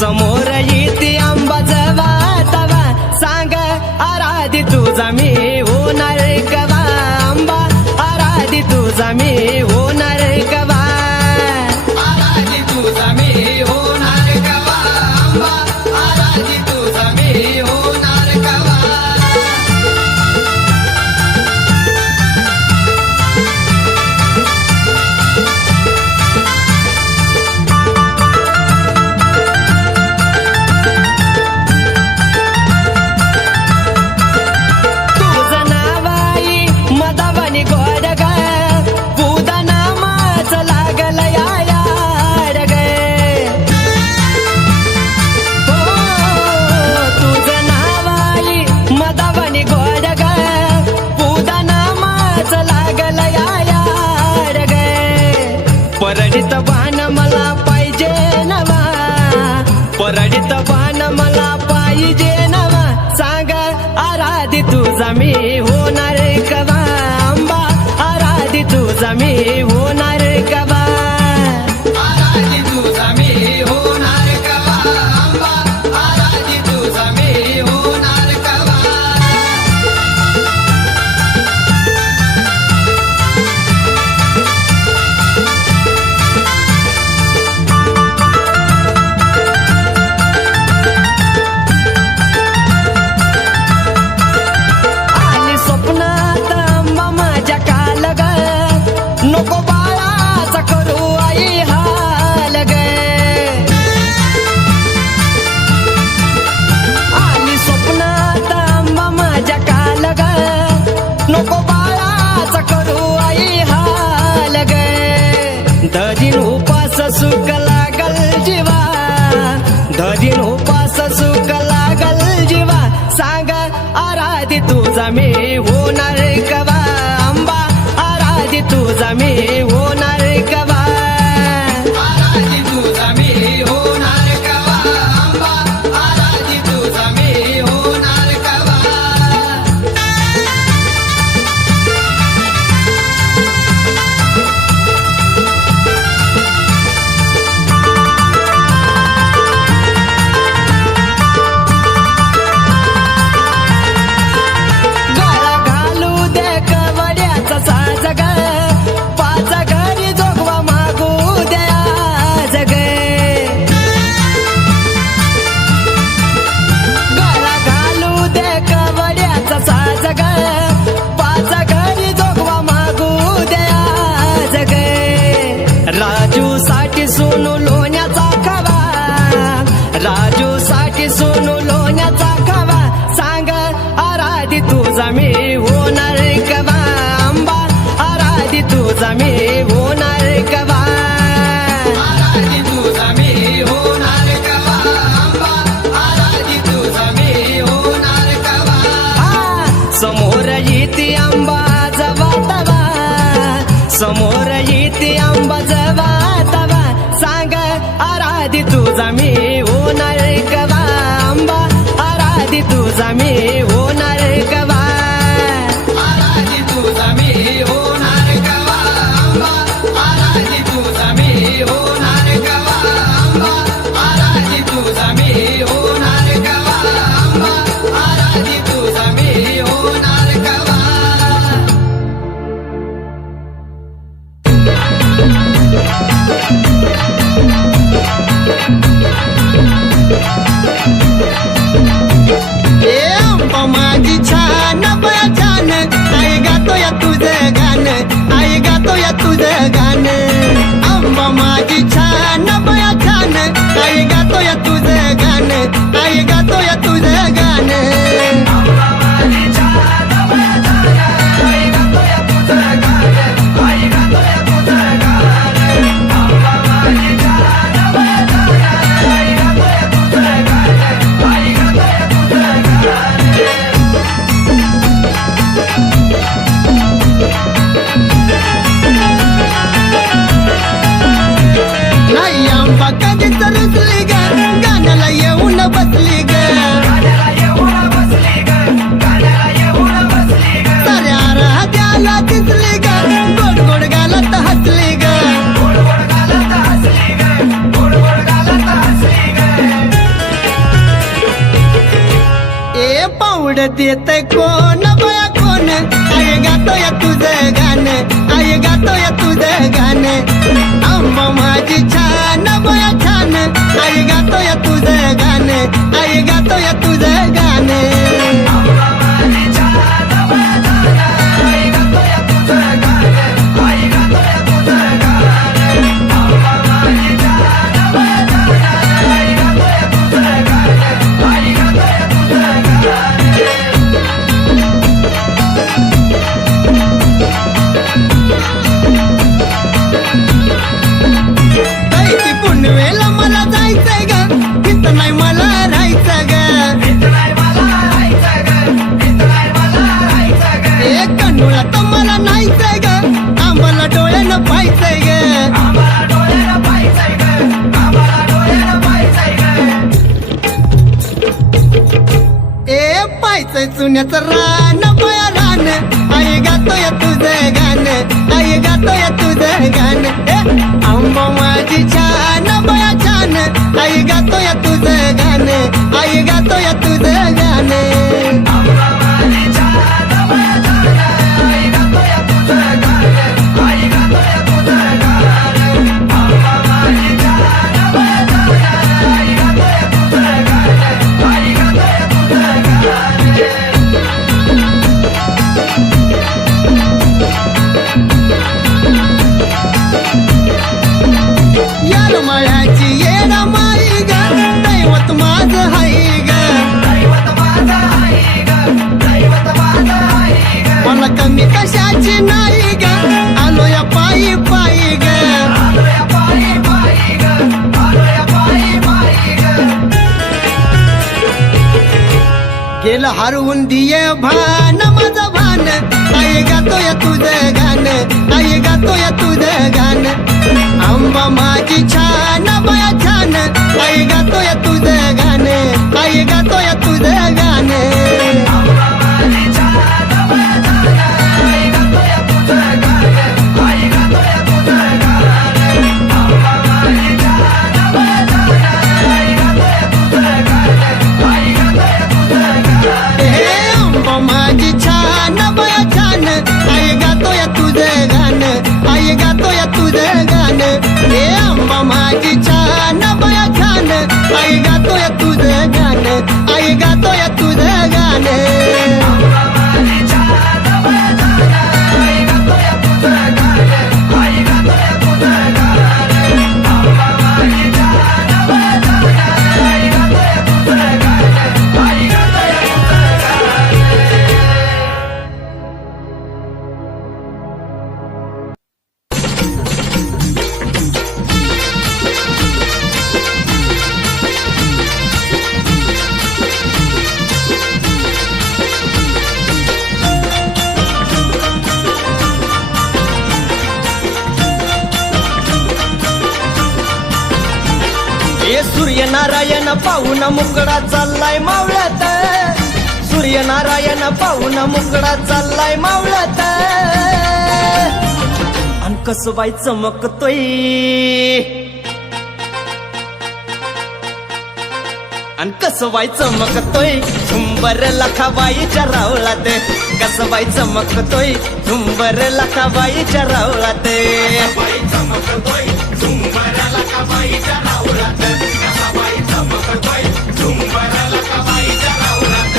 समोर येते आंबा जवा तवा सांग आराधी तुझा मी होणार कवा आंबा आराधी तुझा मी होणार कवा आराधी तुझा मी होणार कवा आंबा आराधी तुझा मी होणार कवा परडित बाण मला पाहिजे नवा परडित बाण मला पाहिजे नवा सांग आराधी तुझा मी होणार कवा आंबा आराधी तुझा मी होणार कवा आराधी तुझा मी होणार कवा आंबा आराधी तुझा मी होणार कवा नको बाळाचा करू आई हाल ग आली स्वप्नात आंबा माझ्या काल ग नको बाळाचा करू आई हाल ग धरीन उपास सुख लागल जीवा धरीन उपास सुख लागल जीवा सांग आराधी तुझा मी होणार कवा आंबा आराधी तुझा मी होणार कवा आराधी तुझा मी होणार कवा आंबा आराधी तुझा मी होणार कवा गळा घालू दे कवड्याचा साज ग पाच घरी जोगवा मागू द्या जग गळा घालू दे कवड्याचा साज ग पाच घरी जोगवा मागू द्या जग राजू साठी सोनू लोण्याचा खवा राजू साठी सोनू लोण्याचा खवा सांग आराधी तुझा मी होणार कवा आंबा आराधी तुझा मी होणार कवा आराधी तुझा मी होणार कवा आंबा आराधी तुझा मी होणार कवा समोर येते आंबा जवा तवा समोर येते आंबा जवा तवा सांग आराधी तुझा मी होणार कवा आंबा आराधी तुझा मी होणार कवा आराधी तुझा मी होणार कवा आंबा आराधी तुझा मी होणार कवा आंबा आराधी तुझा मी होणार कवा आंबा आराधी तुझा मी होणार कवा ए आंबा माझी छान बया छान आई गातो या तुझं गाणं आई गातो या तुझं गाणं आंबा माझी छान बया छान आई गातो या तुझं गाणं आई गातो या तुझं गाणं नाही आंबा कधी तरसली ग गाण्याला येऊन बसली ग साऱ्या राजाला दिसली ग गोड गोड गालात हसली ग देतय कोण बया कोण आई गातोय तुझं गाणं आई गातोय तुझं गाणं आंबा माझी छान बया छान आई गातोय तुझं गाणं आई गातोय तुझं गाणं पुनवेला मला जायचंय ग तिथं नाही मला राहायचं ग एक कन्नूला तर मला नाहीचंय ग आम्हाला डोळ्यानं पाहायचंय ग ए पाहायचंय चुन्याचं रान बया रान आई गातोय तुझं गाणं आई गातोय तुझं गाणं आंबा माझी छान बया छान आई गातोय तुझं गाणं आई गातोय तुझं गाणं मळ्याची येणा माई ग दैवत माझं हाय ग मला कमी कशाची नाही ग आलो या पायी पायी ग गेलं हरवून दिये भान माझं भान आई गातोय तुझं गाणं आई गातोय तुझं गाणं आंबा माझी छान बया छान आई गातोय तुझं गाणं आई गातोय तुझं गाणं आंबा माझी छान बया छान आई गातोय तुझं गाणं आई गातोय तुझं गाणं हे आंबा माझी छान बया छान आई गातोय तुझं गाणं आई गातोय तुझं गाणं सूर्यनारायण पाहून मुकडा चाललाय मावळत सूर्यनारायण पाहून मुकडा चाललाय मावळत अन कसबाई चमकतोय अन कसबाई चमकतोय झुंबर लखाबाईच्या रावळात कसबाई चमकतोय झुंबर लखाबाईच्या रावळात चमकतोय झुंबर लखाबाईच्या रावळात कसबाई चमकतोय झुंबर लखाबाईच्या रावळात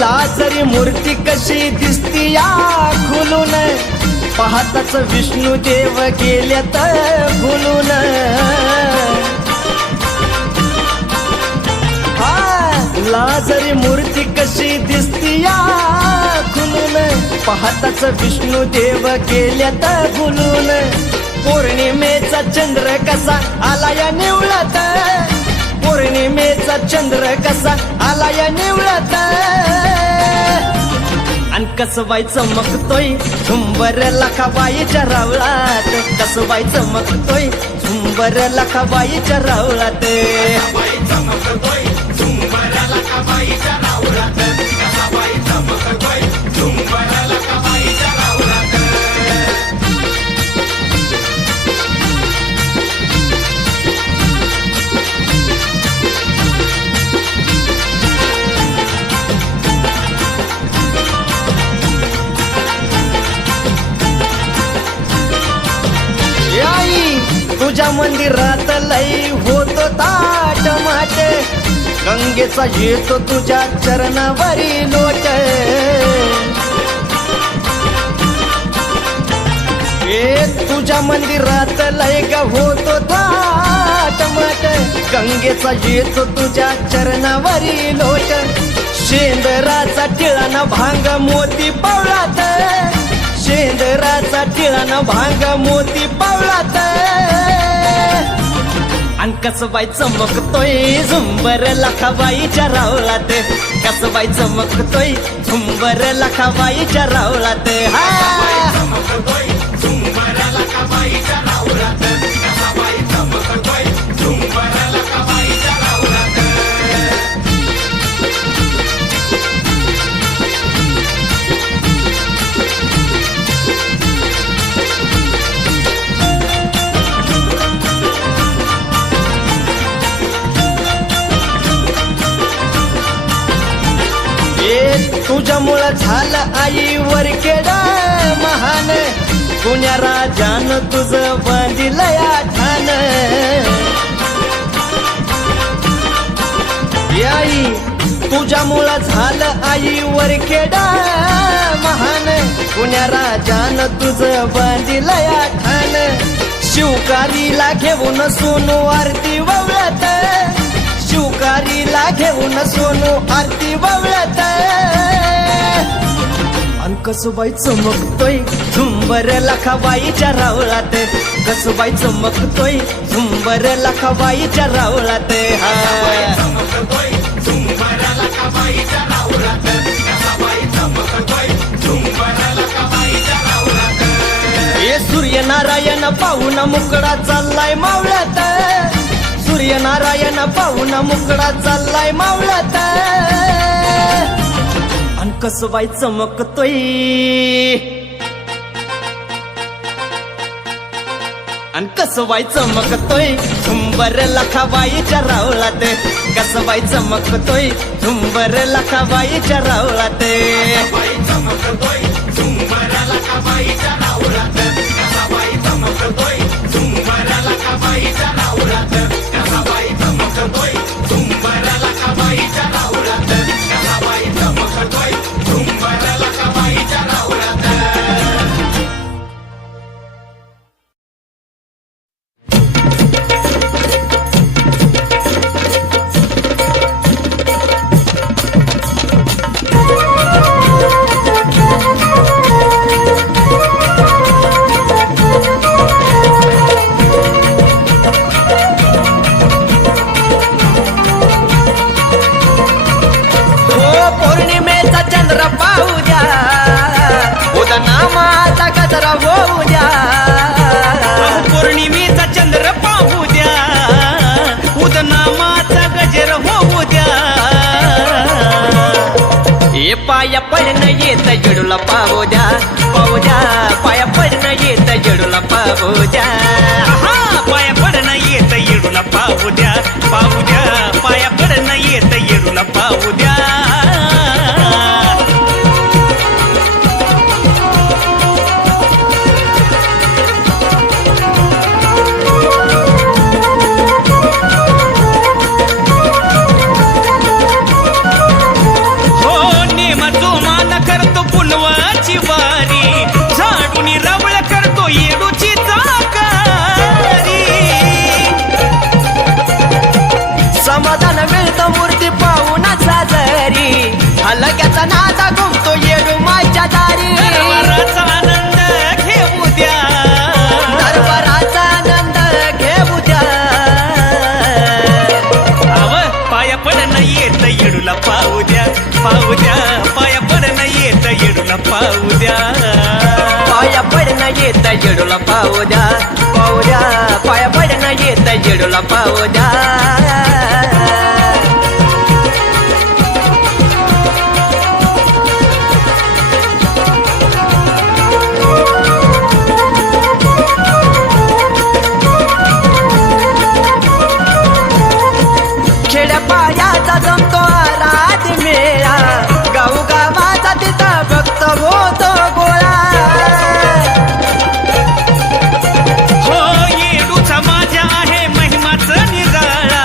लाजरी मूर्ती कशी दिसती या खुलून पाहताच विष्णू देव गेल्यात भुलून लाजरी मूर्ती कशी दिसती या खुलून पाहताच विष्णू देव गेल्यात भुलून पौर्णिमेचा चंद्र कसा आला या निवळत पौर्णिमेचा चंद्र कसा आला या निवळत अन कसबाई चमकतोय झुंबर लखाबाईच्या रावळात कसबाई चमकतोय झुंबर लखाबाईच्या रावळात तुझ्या मंदिरात लई होतो ताट माट गंगेचा येतो तुझ्या चरणावरी लोट तुझ्या मंदिरात लई ग होतो ताट माट गंगेचा येतो तुझ्या चरणावरी लोट शेंदराचा टिळाना भांग मोती पावळात शेंदराचा टिळाना भांग मोती पावळात अन कसबाई चमकतोय झुंबर लखाबाईच्या रावळात कसबाई चमकतोय झुंबर लखाबाईच्या रावळात तुझ्यामुळं झालं आईवर केडा महान पुण्या राजानं तुझं बांधिलंय ठाण आई तुझ्यामुळं झालं आईवर केडा महान पुण्या राजानं तुझं बांधिलंय ठाण शिवकारीला घेऊन सोनू आरती ववळत शिवकारीला घेऊन सोनू आरती ववळत अन कसबाई चमकतोय झुंबर लखाबाईच्या रावळात कसबाई चमकतोय झुंबर लखाबाईच्या रावळात हे सूर्यनारायण पाहून मुकडा चाललाय मावळ्यात सूर्यनारायण पाहून मुकडा चाललाय मावळ्यात अन कसबाई चमकतोय अन कसबाई चमकतोय झुंबर लखाबाईच्या रावळात कसबाई चमकतोय झुंबर लखाबाईच्या रावळात पाया पडणं येत जडूला पाहू द्या पाया पडणं येत जडूला पाहू द्या पाया पडणं येत येडूला पाहू द्या पाया पडणं येत येडूला पाहू द्या हलक्याचा नादा घुमतो येडू माझ्या दारी दरबाराचा आनंद घेऊ द्या दरबाराचा आनंद घेऊ द्या पाया पडणं येत येडूला पाहू द्या पाया पडणं येत येडूला पाहू द्या पाया पडणं येत येडूला पाहू द्या पाया पडणं येत येडूला पाहू द्या. खेड्यापाड्याचा जमतो रात मेळा, गाऊ गावाचा तिथं भक्त होतो गोळा. हो येडूचा माझ्या आहे महिमाचं निराळा,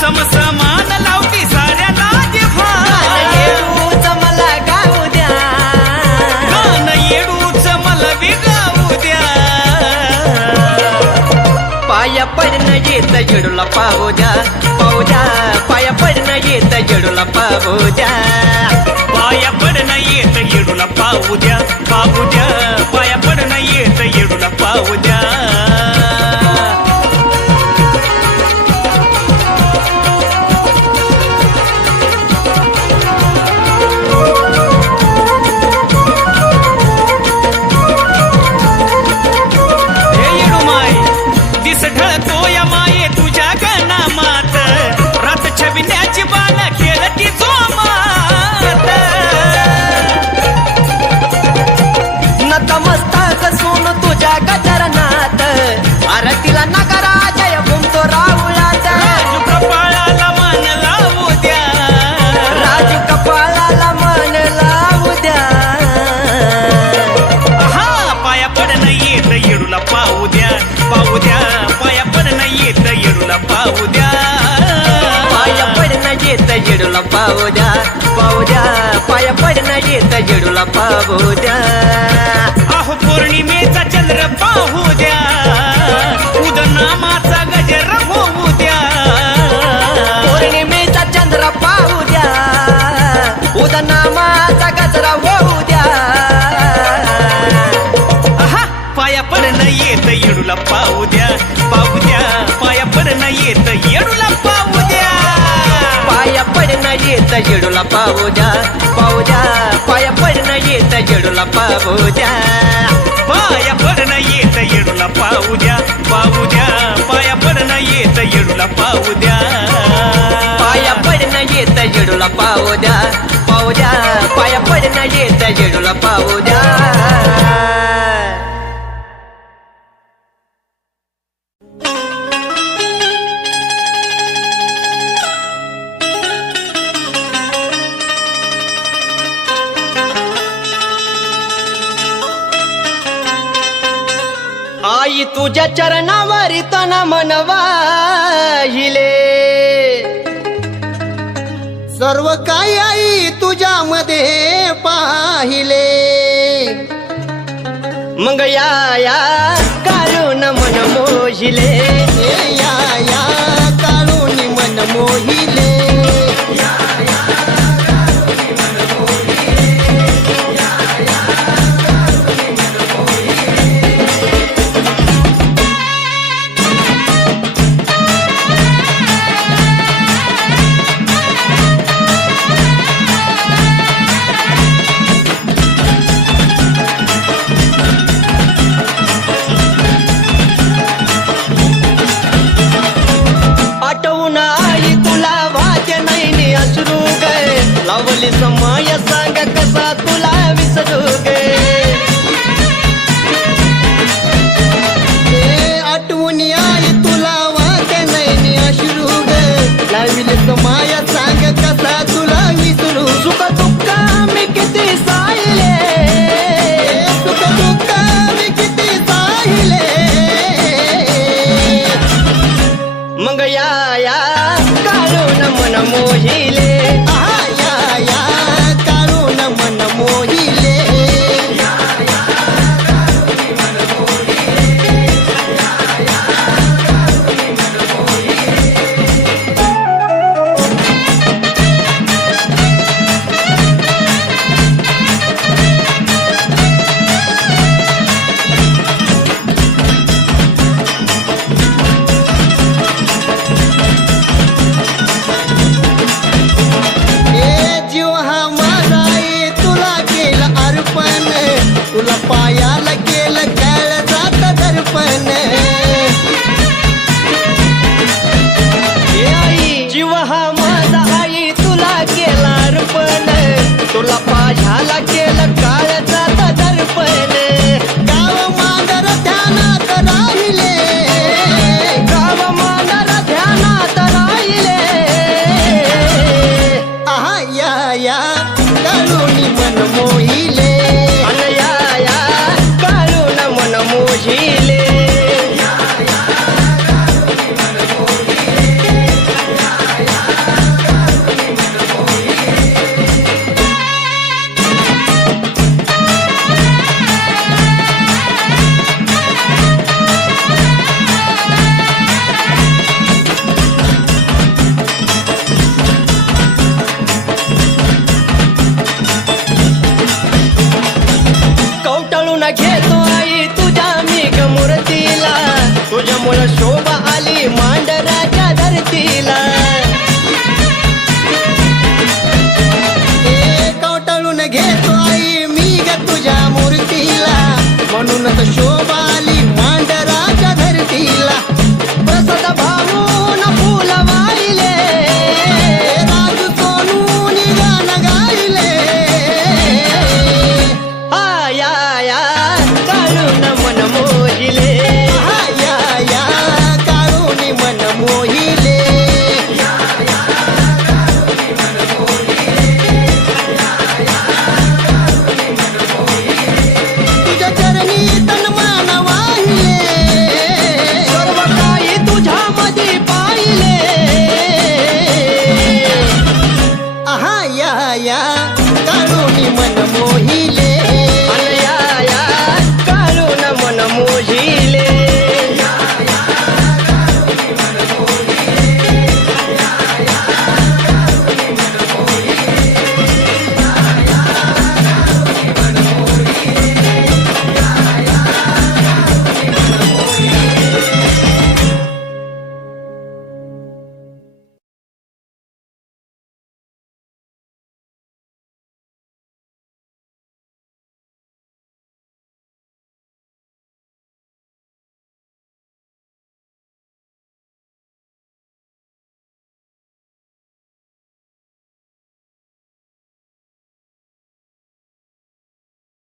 समसमान लावती साऱ्याला जिव्हाळा. येडूच मला गाऊ द्या, गाणं येडूचं मला बी गाऊ द्या. पाया पडणं येत येडूला पाहू द्या, पाहू द्या. पाया पडणं येत येडूला पाहू द्या. पाया पडणं येत येडूला पाहू द्या, पाहू द्या. पाया पडणं येत येडूला पाहू द्या. हे येडूमाय दिस ढळतो या माये तुझ्या गणामात, रात छबिन्याची बाण खेळती जोमात. नतमस्तक सोन तुझ्या गजरनाथ, आरतीला नगरा जय भूमतो राहुलात. राजू कपाळाला मान लावू द्या, राजू कपाळाला मान लावू द्या. हा पाया पडणं येत येडूला पाहू द्या, पाहू द्या. पाया पडणं येत येडूला पाहू द्या. पाया पडणं येत येडूला पाहू द्या, पाहू द्या. पाया पडणं येत येडूला पाहू द्या. अहो पौर्णिमेचा चंद्र पाहू द्या, उदनामाचा गजर होऊ द्या. पौर्णिमेचा चंद्र पाहू द्या, उदनामाचा गजरा होऊ द्या. आहा, पाया पडणं येत येडूला पाहू द्या, पाहू द्या. पाया पडणं येत येडूला पाहू द्या. पाया पडणं येत येडूला पाहू द्या, पाहू द्या. पाया पडणं येत येडूला पाहू द्या. पाया पडणं येत येडूला पाहू द्या, पाहू द्या. पाया पडणं येत येडूला पाहू द्या. पाया पडणं येत येडूला पाहू द्या, पाहू द्या. पाया पडणं येत येडूला पाहू द्या. आई तुझ्या चरणावरी तन मनवाहिले, सर्व काही आई तुझ्यामध्ये पाहिले. मग या काढून मन मोहिले. या काळून मन मोहिले. आठवून आई तुला वाद्य नाही अश्रू गे, लावली समय सांग कसा तुला विसरू गे. आठवून आई तुला वाटे नाही अश्रू ग, लाविले माया सांग कसा तुला विसरू. सुख दुःख मी किती साहिले, सुख दुःख मी किती साहिले. मग या काढून मन मोहिले.